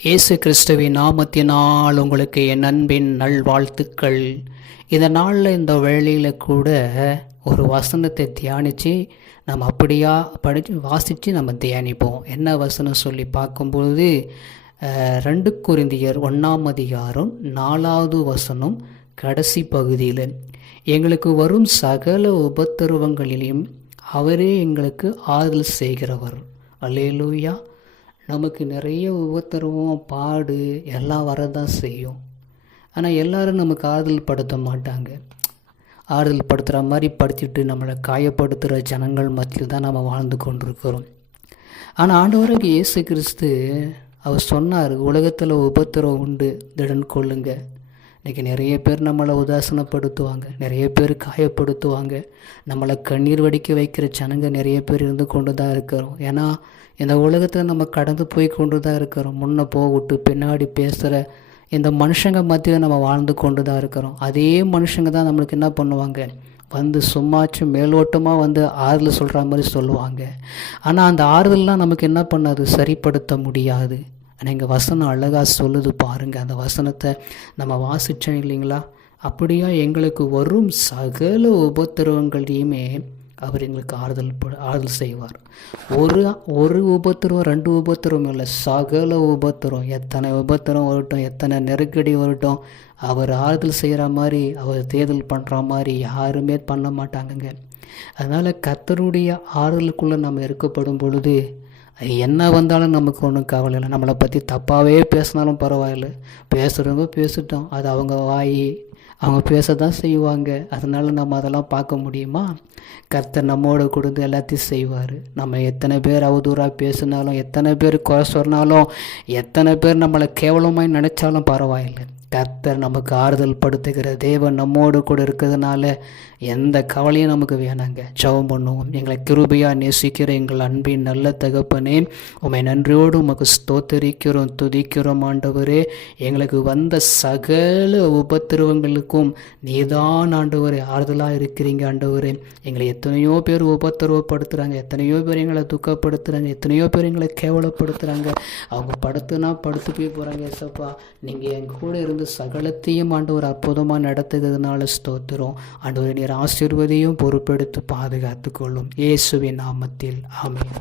இயேசு கிறிஸ்துவின் நாமத்தினால் உங்களுக்கு என் அன்பின் நல்வாழ்த்துக்கள். இந்த நாளில் இந்த வேளையில் கூட ஒரு வசனத்தை தியானித்து நம்ம அப்படியா வாசித்து நம்ம தியானிப்போம். என்ன வசனம் சொல்லி பார்க்கும்பொழுது 2 கொரிந்தியர் 1:4 கடைசி பகுதியில், எங்களுக்கு வரும் சகல உபத்திரவங்களிலும் அவரே எங்களுக்கு ஆறுதல் செய்கிறவர். அல்லேலூயா. நமக்கு நிறைய உபத்திரவம் பாடு எல்லாம் வரதான் செய்யும். ஆனால் எல்லோரும் நமக்கு ஆறுதல் படுத்த மாட்டாங்க. ஆறுதல் படுத்துகிற மாதிரி படுத்திட்டு நம்மளை காயப்படுத்துகிற ஜனங்கள் மத்தியில் தான் நம்ம வாழ்ந்து கொண்டிருக்கிறோம். ஆனால் ஆண்டவராகிய இயேசு கிறிஸ்து அவர் சொன்னார், உலகத்தில் உபத்திரவம் உண்டு, திடன் கொள்ளுங்க. இன்றைக்கி நிறைய பேர் நம்மளை உதாசனப்படுத்துவாங்க, நிறைய பேர் காயப்படுத்துவாங்க, நம்மளை கண்ணீர் வடிக்க வைக்கிற ஜனங்க நிறைய பேர் இருந்து கொண்டு தான் இருக்கிறோம். ஏன்னா இந்த உலகத்தில் நம்ம கடந்து போய் கொண்டு தான் இருக்கிறோம். முன்னே போகவிட்டு பின்னாடி பேசுகிற இந்த மனுஷங்க மத்தியில் நம்ம வாழ்ந்து கொண்டு தான் இருக்கிறோம். அதே மனுஷங்க தான் நம்மளுக்கு என்ன பண்ணுவாங்க, வந்து சும்மாச்சும் மேலோட்டமாக வந்து ஆறுதல் சொல்கிற மாதிரி சொல்லுவாங்க. ஆனால் அந்த ஆறுதல்லாம் நமக்கு என்ன பண்ணாது, சரிப்படுத்த முடியாது. ஆனால் இங்கே வசனம் அழகாக சொல்லுது பாருங்கள். அந்த வசனத்தை நம்ம வாசித்தோம் இல்லைங்களா? அப்படியா எங்களுக்கு வரும் சகல உபத்திரவங்களையுமே அவர் எங்களுக்கு ஆறுதல் செய்வார். ஒரு உபத்திரம் 2 உபத்திரம் இல்லை, சகல உபத்திரம். எத்தனை உபத்திரம் வரட்டும், எத்தனை நெருக்கடி வரட்டும், அவர் ஆறுதல் செய்கிற மாதிரி, அவர் தேர்தல் பண்ணுற மாதிரி யாருமே பண்ண மாட்டாங்கங்க. அதனால் கர்த்தருடைய ஆறுதலுக்குள்ளே நம்ம இருக்கப்படும் பொழுது என்ன வந்தாலும் நமக்கு ஒன்றும் கவலை இல்லை. நம்மளை பற்றி தப்பாகவே பேசினாலும் பரவாயில்லை, பேசுகிறவங்க பேசிட்டோம், அது அவங்க அவங்க பேச தான் செய்வாங்க. அதனால் நம்ம அதெல்லாம் பார்க்க முடியுமா? கர்த்தர் நம்மோடு கொடுத்து எல்லாத்தையும் செய்வார். நம்ம எத்தனை பேர் அவதூறாக பேசினாலும், எத்தனை பேர் குறை சொன்னாலும், எத்தனை பேர் நம்மளை கேவலமாக நினச்சாலும் பரவாயில்லை. கர்த்தர் நமக்கு ஆறுதல் படுத்துகிற தேவன் நம்மோடு கூட இருக்கிறதுனால எந்த கவலையும் நமக்கு வேணாங்க. ஜெபம் பண்ணுவோம். எங்களை கிருபையாக நேசிக்கிற எங்கள் அன்பின் நல்ல தகப்பனே, உம்மை நன்றியோடு உமக்கு ஸ்தோத்தரிக்கிறோம், துதிக்கிறோம். ஆண்டவரே, எங்களுக்கு வந்த சகல உபத்திரவங்களுக்கும் நீதான் ஆண்டவரே ஆறுதலாக இருக்கிறீங்க. ஆண்டவரே, எங்களை எத்தனையோ பேர் உபத்திரவப்படுத்துகிறாங்க, எத்தனையோ பேர் எங்களை துக்கப்படுத்துகிறாங்க, எத்தனையோ பேர் எங்களை கேவலப்படுத்துகிறாங்க. அவங்க படுத்துனா படுத்து போய் போகிறாங்க. ஏசப்பா, நீங்கள் எங்கள் கூட இருந்து சகலத்தையும் ஆண்டவர் அற்புதமாக நடத்துகிறதுனால ஸ்தோத்திரம். ஆண்டவர் நீர் ஆசீர்வதியும் பொறுப்பெடுத்து பாதுகாத்து கொள்ளும். இயேசுவின் நாமத்தில் ஆமென்.